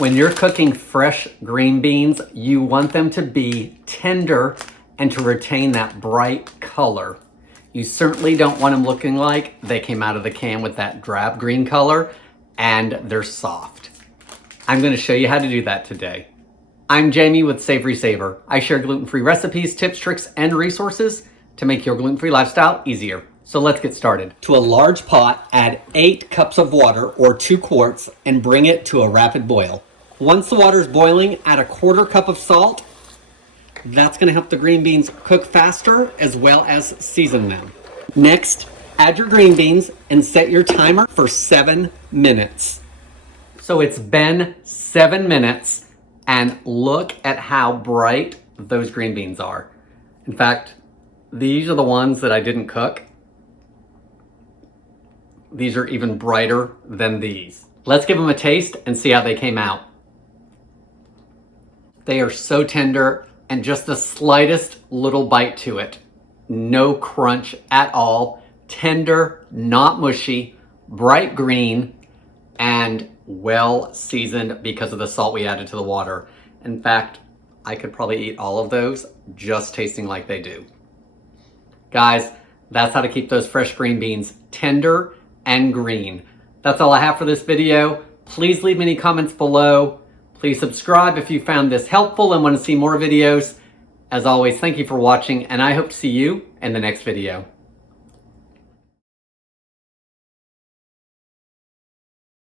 When you're cooking fresh green beans, you want them to be tender and to retain that bright color. You certainly don't want them looking like they came out of the can with that drab green color and they're soft. I'm going to show you how to do that today. I'm Jamie with SavorySaver. I share gluten-free recipes, tips, tricks, and resources to make your gluten-free lifestyle easier. So let's get started. To a large pot, add 8 cups of water or 2 quarts and bring it to a rapid boil. Once the water is boiling, add a 1/4 cup of salt. That's going to help the green beans cook faster as well as season them. Next, add your green beans and set your timer for 7 minutes. So it's been 7 minutes and look at how bright those green beans are. In fact, these are the ones that I didn't cook. These are even brighter than these. Let's give them a taste and see how they came out. They are so tender and just the slightest little bite to it. No crunch at all. Tender, not mushy, bright green, and well seasoned because of the salt we added to the water. In fact, I could probably eat all of those just tasting like they do. Guys, that's how to keep those fresh green beans tender and green. That's all I have for this video. Please leave me any comments below. Please subscribe if you found this helpful and want to see more videos. As always, thank you for watching, and I hope to see you in the next video.